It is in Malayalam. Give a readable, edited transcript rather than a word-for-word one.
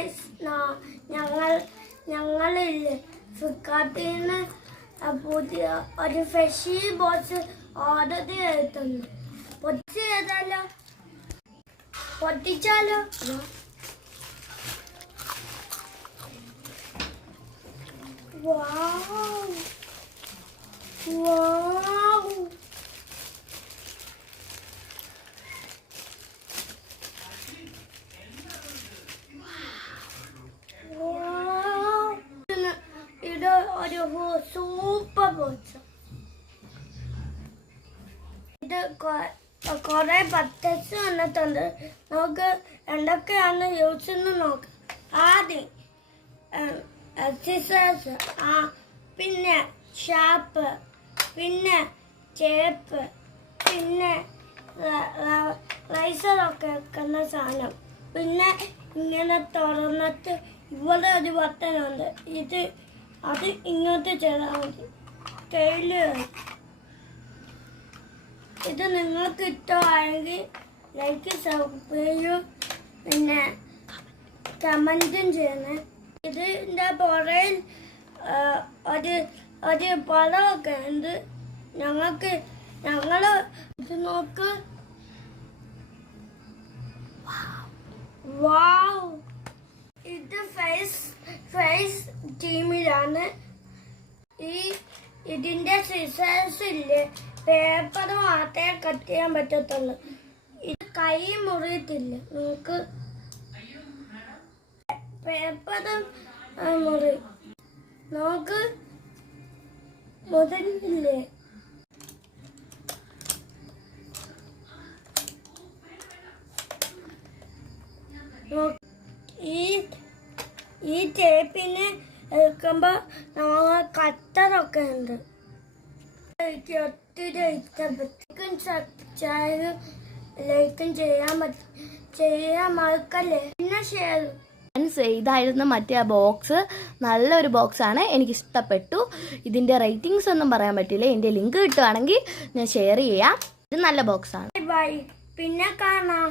ഗൈസ്, ഞങ്ങളില്ലേ ഫ്ലിപ്കാർട്ടിൽ നിന്ന് പുതിയ ഒരു ഫ്രഷി ബോക്സ് ഓർഡർ ചെയ്തിട്ടുണ്ട്. പൊട്ടിച്ചാലോ? വാവ് വാവ് ഇത് ഒരു സൂപ്പർ ബോക്സ്. ഇത് കുറെ പർച്ചേസ് വന്നിട്ടുണ്ട്. നമുക്ക് എന്തൊക്കെയാണ് യൂസ് ചെയ്യുന്നത് നോക്കാം. ആദ്യം സിസേഴ്സ്, പിന്നെ ഷാർപ്പ്, പിന്നെ ടേപ്പ്, പിന്നെ റൈസറൊക്കെ വെക്കുന്ന സാധനം. പിന്നെ ഇങ്ങനെ തുറന്നിട്ട് ഇവിടെ ഒരു ബട്ടനുണ്ട്. അത് ഇങ്ങോട്ട് ചെയ്താൽ മതി. കയ്യില് ഇത് നിങ്ങൾക്ക് ഇഷ്ടമായെങ്കിൽ ലൈക്ക്, സബ്സ്ക്രൈബ്, പിന്നെ കമൻറ്റും ചെയ്യണേ. ഇതിൻ്റെ പുറയിൽ ഒരു പടമൊക്കെ ഉണ്ട്. ഞങ്ങൾ ഇത് നോക്ക്. വാവ്, ഇത് ഫേസ് ടീമിലാണ്. ഇതിൻ്റെ സിസേഴ്സ് ഇല്ലേ, പേപ്പർ മാത്രമേ കട്ട് ചെയ്യാൻ പറ്റത്തുള്ളൂ. ഇത് കൈ മുറിയത്തില്ല. നമുക്ക് പേപ്പർ മുറി നമുക്ക് മുതലില്ലേ. ഈ ടേപ്പിന് എടുക്കുമ്പോൾ നമ്മൾ കട്ടറൊക്കെ ഉണ്ട്. എനിക്ക് ഒത്തിരി ഇഷ്ടപ്പെട്ടു. സബ്സ്ക്രൈബ് ലൈക്കും ചെയ്യാൻ മറക്കല്ലേ. പിന്നെ ഷെയർ. ഇതായിരുന്നു മറ്റേ ആ ബോക്സ്. നല്ലൊരു ബോക്സാണ്, എനിക്കിഷ്ടപ്പെട്ടു. ഇതിൻ്റെ റേറ്റിംഗ്സ് ഒന്നും പറയാൻ പറ്റില്ല. ഇതിൻ്റെ ലിങ്ക് കിട്ടുവാണെങ്കിൽ ഞാൻ ഷെയർ ചെയ്യാം. ഇത് നല്ല ബോക്സാണ്. ബൈ, പിന്നെ കാണാം.